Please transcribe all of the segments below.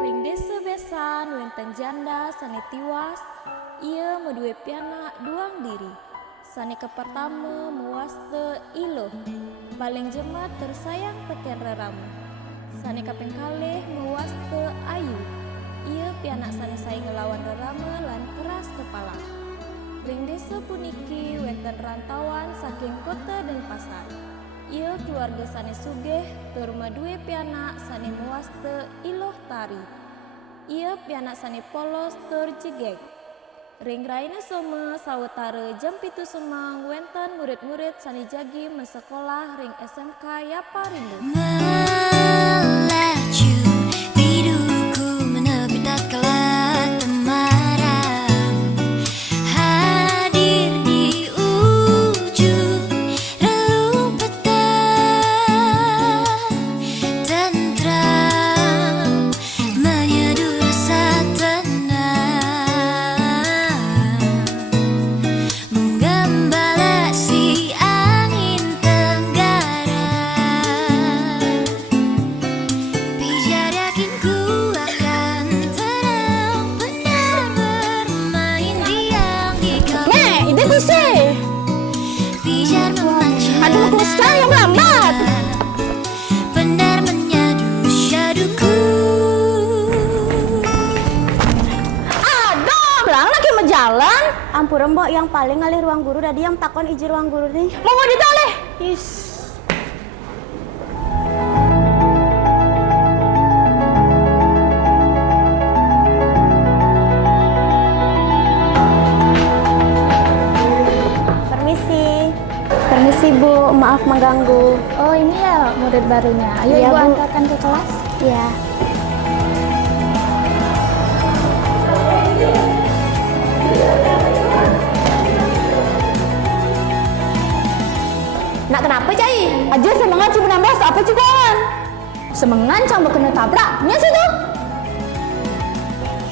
Ring desa besan wenten janda sane tiwas, ia medue pianak duang diri. Sane ke pertama muaste ilo, paling jema tersayang teken reramu. Sane kaping kalih muaste ayu, ia pianak sane saing ngelawan reramu lan keras kepala. Ring desa puniki wenten rantauan saking kota Denpasar. Ia keluarga sane sugih tur madue pianak sane muaste iloh tari. Ia pianak sane polos tur jegek. Ring raina soma sawetara jam 7 semang wenten murid-murid sane jagi mesekolah ring SMK Yapa Rindu. Aduh, Kuslan yang lambat. Benar menyadu syaduku. Aduh, belang lagi menjalan. Ampura mbok, yang paling ngalih ruang guru tadi yang takon izin ruang guru nih. Mau ditoleh. Is. Permisi Bu, maaf mengganggu. Oh ini ya murid barunya. Ayo Iya, Ibu Bu. antarkan ke kelas. Ya. Nak kenapa Cai? Aja semangat cuma 16 apa sih kawan? Semangat cang kena tabrak. Nya situ.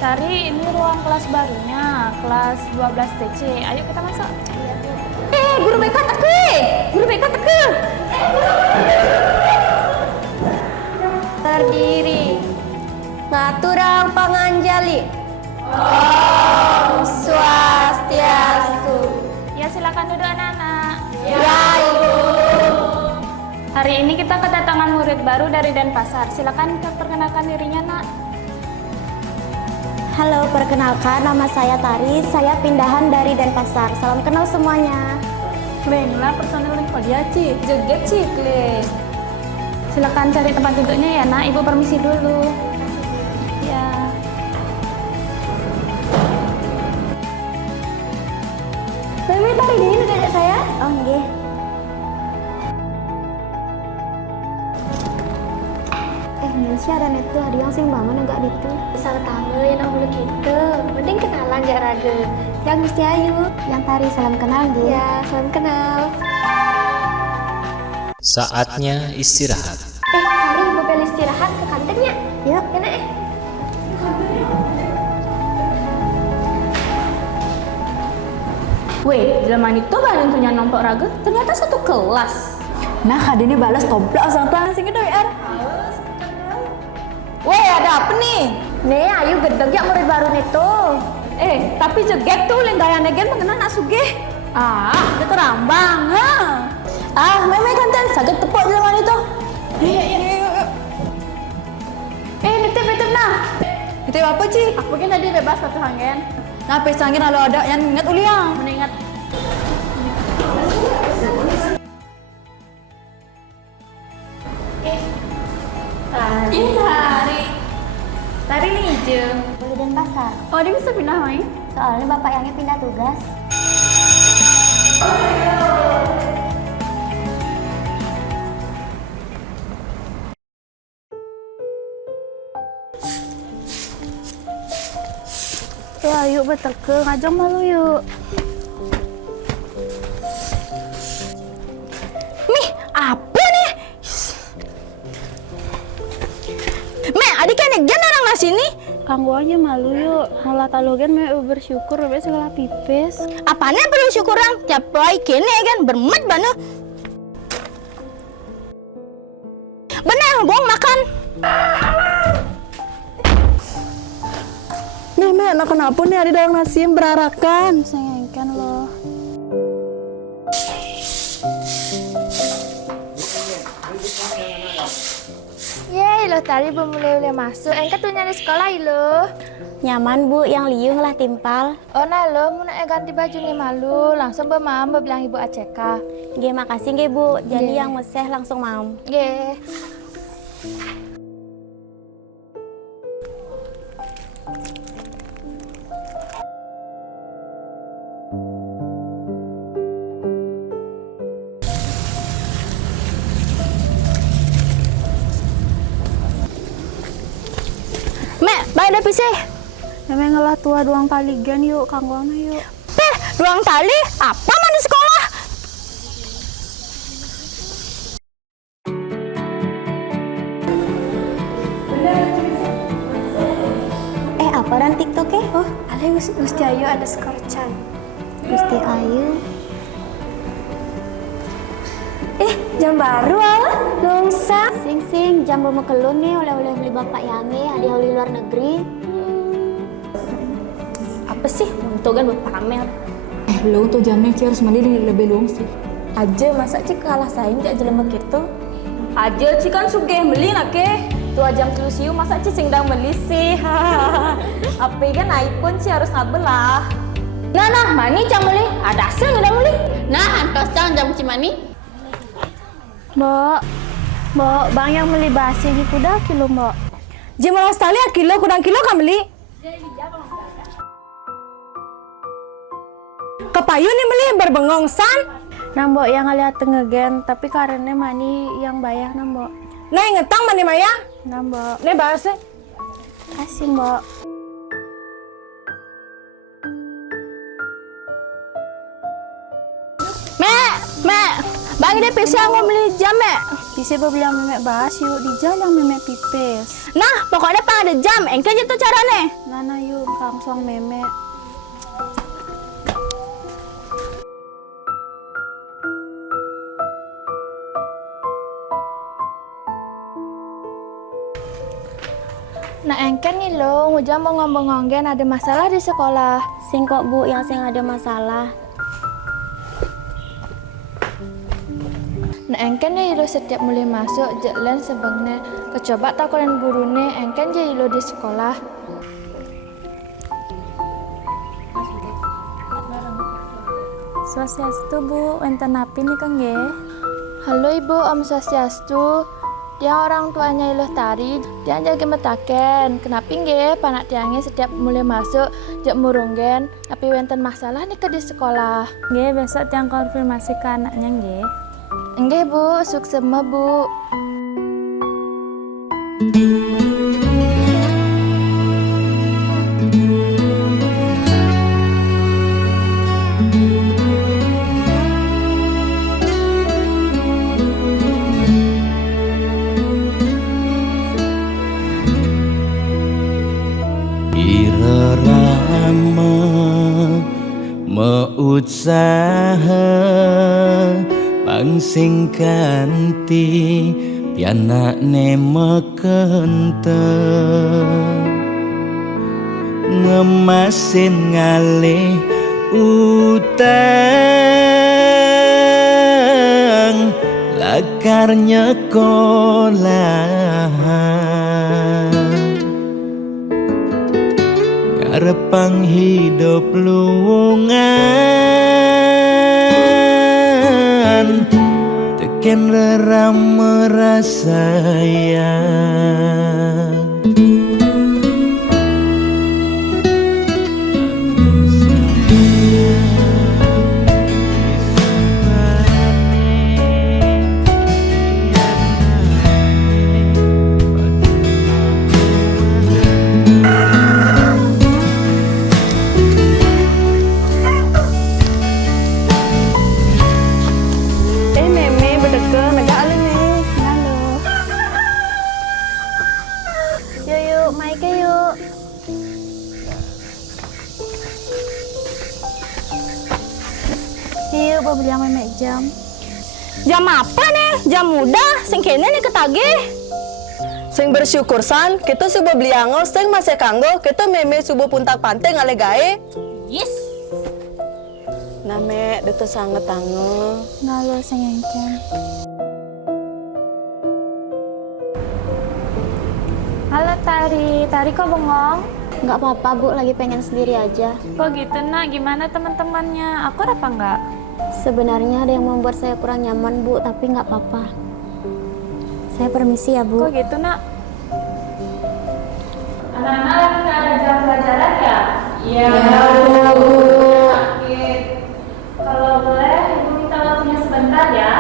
Tari ini ruang kelas barunya, kelas 12 TC. Ayo kita masuk. Guru BK teke. Guru BK teke. Terdiri. Ngaturang panganjali. Om Swastiastu. Ya silakan duduk anak-anak. Ya Ibu. Hari ini kita kedatangan murid baru dari Denpasar. Silakan perkenalkan dirinya nak. Halo, perkenalkan nama saya Tari. Saya pindahan dari Denpasar. Salam kenal semuanya. Baiklah personil Lingkodia Ci. Joget Ci, Kle. Silakan cari tempat duduknya ya nak. Ibu permisi dulu. Ya. Mimi Tari ini adik saya. Oh, nggih. Siaran itu ada yang sing bangun agak itu. Salah tamu yang nak bulu kita. Mending kenalan jak raga. Yang mesti ayu. Yang Tari salam kenal nggih. Ya, salam kenal. Saatnya istirahat. Tari mau beli istirahat ke kantinnya. Yuk. Enak Weh, zaman itu bahan punya nomplok raga, ternyata satu kelas. Nah, hari ini balas toplak sama sing gede ya. Weh, ada apa nih? Nih, ayu gedeg ya murid baru itu. Tapi jeget tuh lenggaya negen mengenal nak sugih. Dia terambang, ha. Memang kanten sakit tepuk zaman itu. Iya. Nitip nah. Nitip apa Ci? Aku kan tadi bebas satu hangen. Nah, pesangin kalau ada yang ingat uliang. Mengingat. Tari nih hijau. Dari Denpasar. Oh, dia bisa pindah main? Soalnya bapak yang pindah tugas. Ya yuk betul ke ngajak malu yuk. Mih, apa nih? Meh, adik kan gen orang lah sini. Kanggo aja malu yuk. Malah talogen me bersyukur be segala pipis. Apanya perlu syukuran? Tiap poi kene kan bermet bana. Benar, buang makan. nak kenapa nih ada dalam nasi yang berarakan. Sayangkan loh. Yeay, lo tadi belum mulai masuk. Engke tuh nyari sekolah lo. Nyaman Bu, yang liung lah timpal. Oh nah lo, mau nak ganti baju nih malu. Langsung bermam bilang ibu ACK. Nggih makasih nggih Bu. Jadi Nggih. yang meseh langsung mam. Nggih. Mek, baik dah pisah. Memang ngelah tua doang tali gan yuk, kangguangna yuk. Doang tali? Apa mah di sekolah? Apa dan TikTok ya? Oh, Ale Gusti Ayu ada skorcan. Gusti Ayu. Jam baru ala, lungsa. Sing jambu mekelun nih oleh-oleh beli Bapak Yangi, hadiah oli luar negeri. Apa sih? Untuk kan berpamer. Lu tuh jamnya harus mandi lebih luang sih. Aja masa cik kalah saing jak jelema gitu. Aja cik kan sugih beli nak ke. Tu ajang siu masa cik sing dang beli sih. Apa kan iPhone cik harus ngabelah. Nah, mani cang muli. Ada asal nggak muli. Nah, antos cang jam cimani. Mbok, bang yang beli basi di kuda kilo mbok. Jemalah sekali kilo kurang kilo kan beli. Kepayu nih beli berbengong san. Nambok yang ngeliat ngegen, tapi karena mani yang bayar nambok. Nah ngetang mani maya. Nambok. Nih bahasa. Kasih mbok. Mek, bang ini pisah mau beli jam mek. Bisa beli yang memek bahas yuk di jalan memek pipis. Nah, pokoknya pang ada jam, engke gitu carane. Nana yuk langsung memek. Nah engken nih lo, ngujang mau ngomong-ngonggen ada masalah di sekolah. Sing kok Bu, yang sing ada masalah. Nah engken nih lo setiap mulai masuk jalan sebengne kecoba takuran gurune engken je lo di sekolah. Swastiastu Bu, enten api nih Kang nggih. Halo Ibu, Om Swastiastu. Dia orang tuanya Iluh Tari, dia jaga metaken. Kenapa nggih panak tiangnya setiap mulai masuk jak murunggen, tapi wenten masalah nih ke di sekolah. Nggih, besok tiang konfirmasi ke anaknya nggih. Nggih Bu, suksema Bu. Irama meusaha pangsing kanti pianakne mekente ngemasin ngalih utang lakar nyekolahan ngarepang hidup luungan teken reram merasayang Yuk, beli yang memek jam. Jam apa nih? Jam muda, sing kene nih ketagih. Sing bersyukur san, kita subuh beli anggo, sing masih kanggo, kita meme subuh puntak pantai ngale gae. Yes. Name, itu sangat anggo. Nalo sing engken. Halo Tari kok bengong? Nggak apa-apa Bu, lagi pengen sendiri aja. Kok gitu nak, gimana teman-temannya? Akur apa enggak? Sebenarnya ada yang membuat saya kurang nyaman Bu, tapi nggak apa-apa. Saya permisi ya Bu. Kok gitu nak? Anak-anak lagi nggak ada jam pelajaran ya? Iya Bu. Sakit. Kalau boleh Ibu minta waktunya sebentar ya?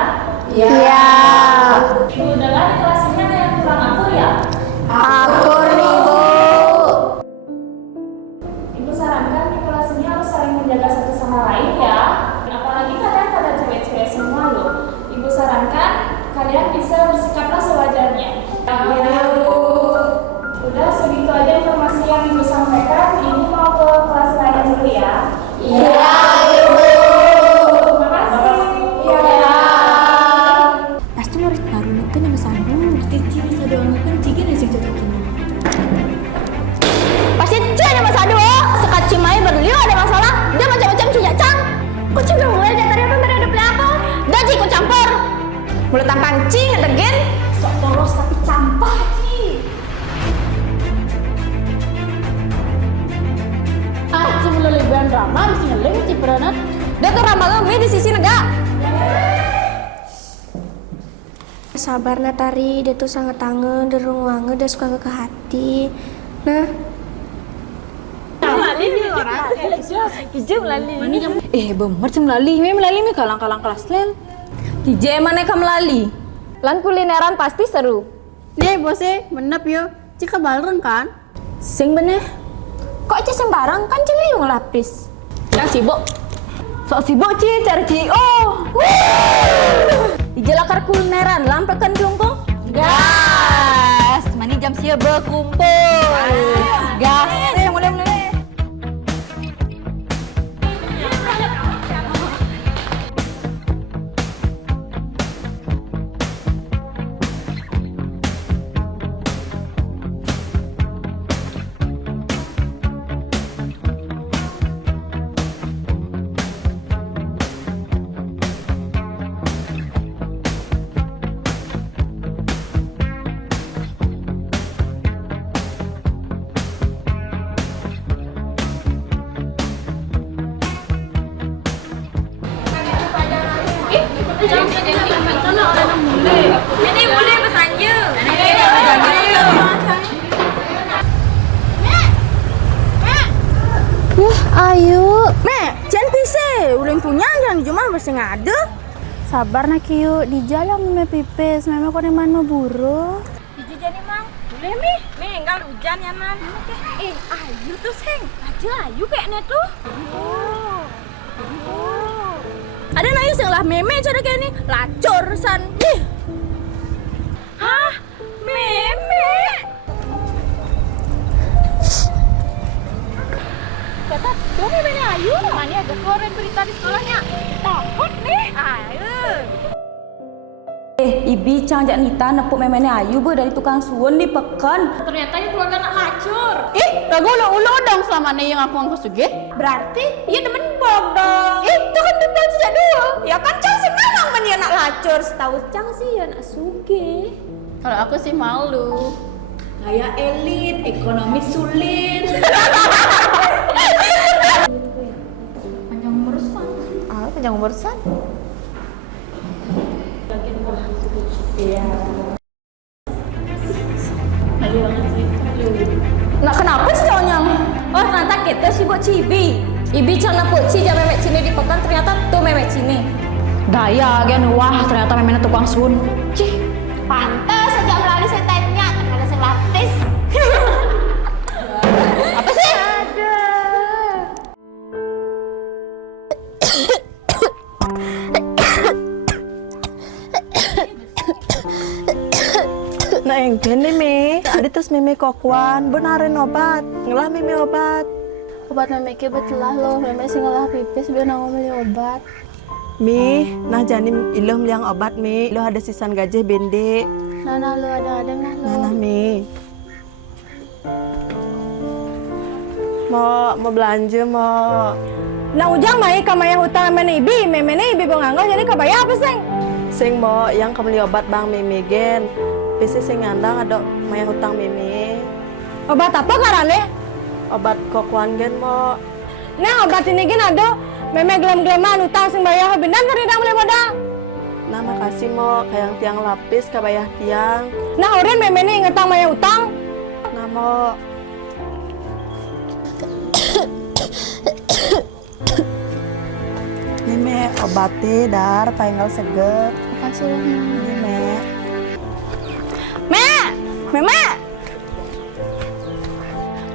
Iya. Ibu dengar di kelas ini ada yang kurang akur ya? Akur nih Bu. Ibu sarankan di kelas ini harus saling menjaga satu sama lain ya. Apalagi kalian pada cewek-cewek semua loh. Ibu sarankan kalian bisa bersikaplah sewajarnya. Ya Bu. Udah segitu aja informasi yang Ibu sampaikan. Ini mau ke kelas lain dulu ya. Iya Ibu. Terima kasih. Iya. Pasti murid baru itu yang sambung. Cici bisa doang kan cikin aja cocok ini. Pasti Cina Mas Ado. Sekat Cimai berliu ada masalah. Dia macam-macam cuyak cang. Kok Cina mulai dari tadi apa ada pelapor? Gaji kok campur. Mulut pancing ngedegen. Sok polos tapi campur Ci. Ci mulai lebaran drama mesti ngeleng Ci peranat. Dia tuh ramah mi di sisi negak. Sabar Natari, dia tuh sangat tangan, derung wange, dia suka ke hati. Nah, Bemer cem lali, mi kalang-kalang kelas len. Kije mana kamu lali? Lan kulineran pasti seru. Nih bose, menep yo. Cika balen kan? Sing bener. Kok aja sembarang kan ciliung lapis. Yang sibuk. Sok sibuk Ci, cari Cio. Dijelakar kulineran, lampekan kelungkung. Gas, mani jam sia berkumpul. Gas, mulai. ayo. Mek, jangan pise. Ulin punya jangan cuma bersih ngade. Sabar nak yuk, di jalan me pipis, memang kau mana buru. Biji jadi mang. Boleh mi. Enggak hujan ya man. Ayu tuh seng. Aja ayu kayaknya tuh. Ada nayu seng lah meme cara kayak ini. Lacur san. Ih. Hah? Meme. Kata, tuh memenya Ayu. Mana ada koran berita di sekolahnya. Takut nih. Ayo. Ibi cang jak Nita nepuk memenya Ayu bu dari tukang suwon di pekan. Ternyata yang keluarga anak lacur. Ragu ulo dong selama ini yang aku sugih. Berarti iya demen bobo. Itu kan bebel sejak dulu. Ya kan Cang sih memang meni anak lacur. Setahu Cang sih ya anak suge. Kalau aku sih malu. Kayak elit, ekonomi sulit. Panjang urusan. Nak kenapa sih cowoknya? Oh ternyata kita sih buat cibi. Ibi cang napuk ci jam memek cini di pekan ternyata tuh memek cini. Gaya gen wah ternyata memangnya tukang sun. Cih, pantes sejak melalui saya tanya, ternyata saya lapis. Apa sih? Nah yang gini mi, ada terus meme kokwan, benarin obat, ngelah meme obat. Obat memeke betelah loh, memang sih ngalah pipis biar nanggung beli obat. Mi, nah janim ilum liang obat mi, lo ada sisan gajah bende. Nana lu ada nah lu. Nana Mi. Mau belanja mau. Nah ujang mai kamaya hutang sama ibi, meme ibi bonganggo jadi kabaya apa seng? Sing mau yang kembali obat bang Meme gen. Bisi sing ngandang ada maya hutang Meme. Obat apa karane? Obat kokuan gen mau. Nah obat ini gen ada, meme gelem-geleman hutang sing bayar benan karidang boleh modal. Nah makasih mau kayak tiang lapis kabayah tiang. Nah oren meme ini ngetang maya hutang. Nah mau. Meme obatnya dar paenggal seger. Makasih lah Nah. Meme. Meme.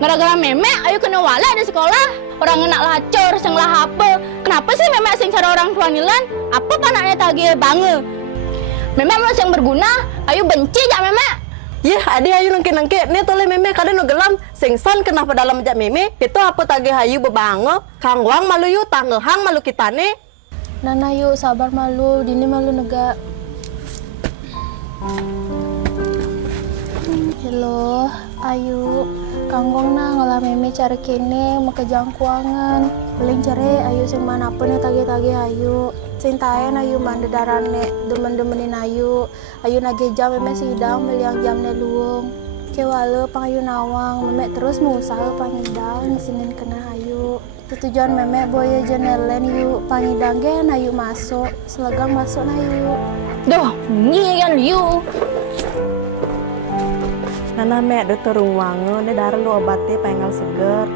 Gara-gara meme, ayo kena wala di sekolah. Orang enak lacur, sing lah apa. Kenapa sih meme sing cara orang tua nilan? Apa panaknya tagih banget? Meme mau sing berguna, ayo benci jak meme. Yeh, ade ayu nengke-nengke, nih tole meme kadang no gelam, singsan kenapa dalam jak meme, itu apa tagih ayu bebango, kang wang malu yu, tanggehang malu kita nih. Nana yuk sabar malu, dini malu nega. Halo, ayu. Kanggong na ngolah meme cari kene mau ke jangkuangan. Paling cari ayu sing mana pun ya tagi-tagi ayu. Sing taen ayu mande darane demen-demenin ayu. Ayu nage jam meme sidang meliang jamne luung. Kewale pang ayu nawang meme terus mengusaha pangidang sinin kena ayu. Tujuan meme boya jenelen yuk pangidang gen ayu masuk. Selegang masuk na ayu. Duh, nyi kan you. Nana me do terung wango, nih darah lu obatnya paenggal seger.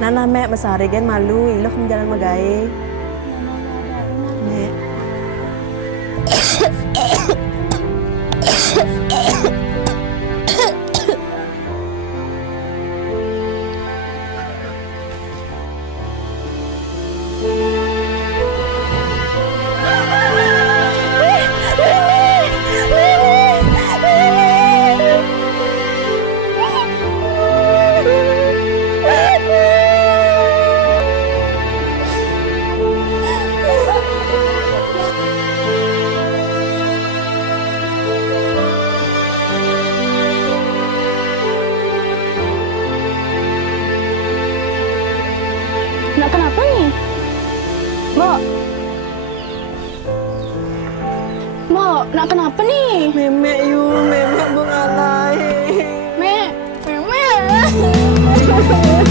Nana me mesari gen malu, ilok menjalan megai. Me. Nak kenapa nih? Mo, nak kenapa nih? Meme yu, meme bungalai. Meme.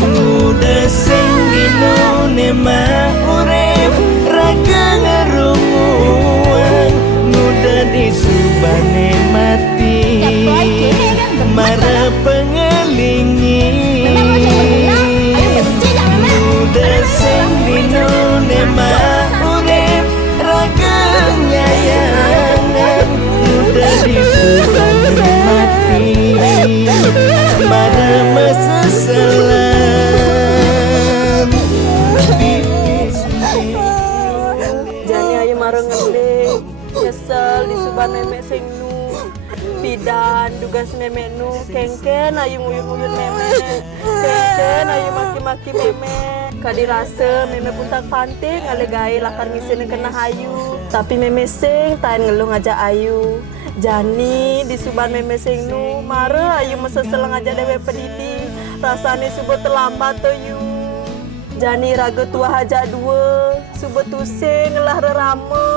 Udah sing dino nema urep raga ngerunguan muda disubane mati mara pengelingi udah sing dino nema urep raga nyayangan muda disubane mati mara mesesalan Jani ayu marung ngeling, nyesel di suban meme sing nu. Bidan dugas meme nu, kengken ayu nguyun-nguyun meme. Kengken ayu maki-maki meme. Kadirasa meme puntak panting ngalegai lakar ngisin kena ayu. Tapi meme sing tain ngeluh ngajak ayu. Jani di suban meme sing nu, mare ayu mesesel ngajak dewe pedidi. Rasane subuh terlambat to yu. Jani raga tua haja dua, subet tusing ngelah rerame.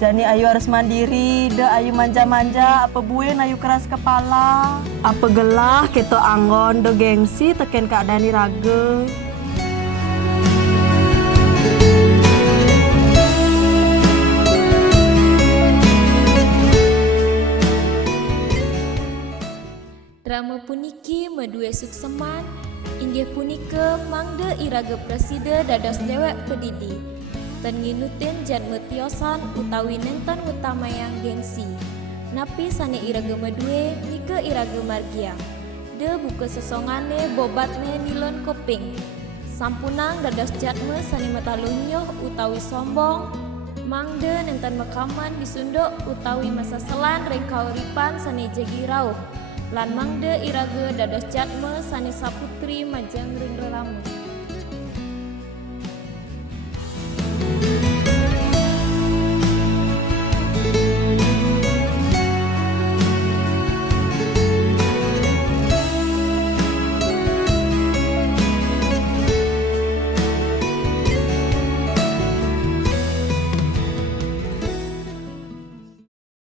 Jani ayu harus mandiri, de ayu manja-manja, apa buin ayu keras kepala. Apa gelah kita anggon, de gengsi teken keadaan raga. Drama puniki medue sukseman, inggih punika mangde iraga presida dados dewek pedidi. Ten nginutin jan metiosan utawi nenten utamayang gengsi. Napi sane iraga medue nika iraga margia. De buka sesongane bobatne nilon koping. Sampunang dados jatme sane matalunyuh utawi sombong. Mangde nenten mekaman disunduk utawi masaselan rekauripan sane jegi rauh. Lan mangde iraga dados jatme sani saputri majang ring reramu.